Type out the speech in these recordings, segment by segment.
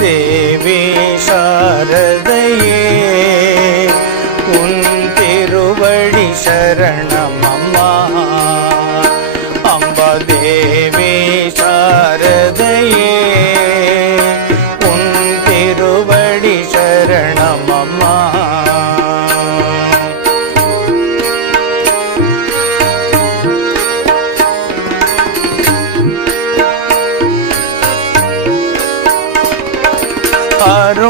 தேவி சாரதையே உன் திருவடி சரணம் அம்மா. claro.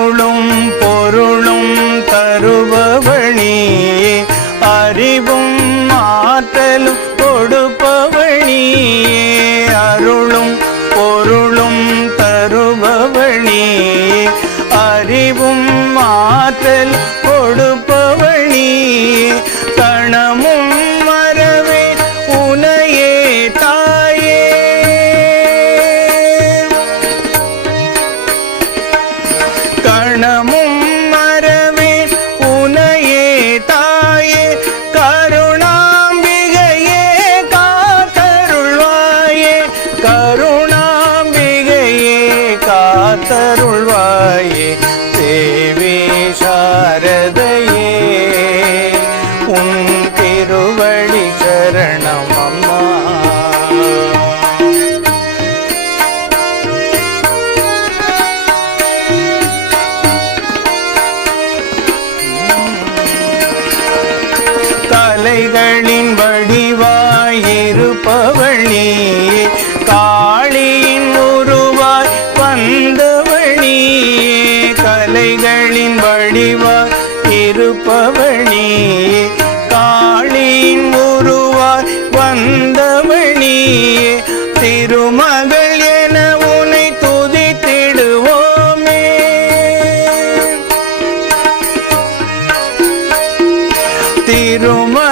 சரணம் அம்மா கலைகளின் காளியின் உருவாய் வந்தவழி கலைகளின் வடிவாய் திருமகள்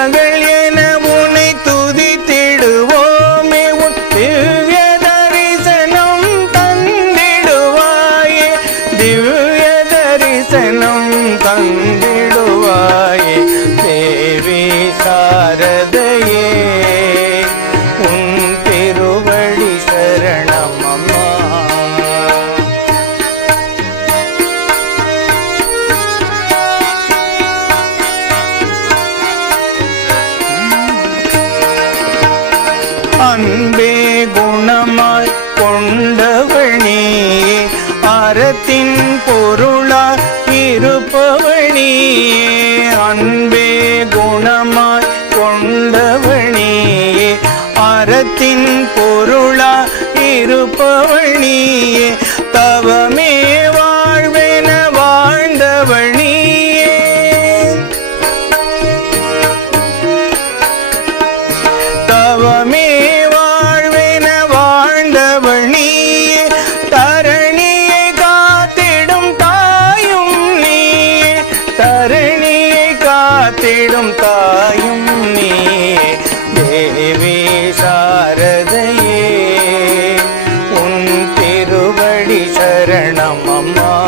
குணமாய் கொண்டவணி அறத்தின் பொருளாய் இருப்பவணி அன்பே குணமாய் கொண்டவணி அறத்தின் பொருளாய் இருப்பவணி தவமே வாழ்வென வாழ்ந்தவணியே தவமே சரணம் அம்மா.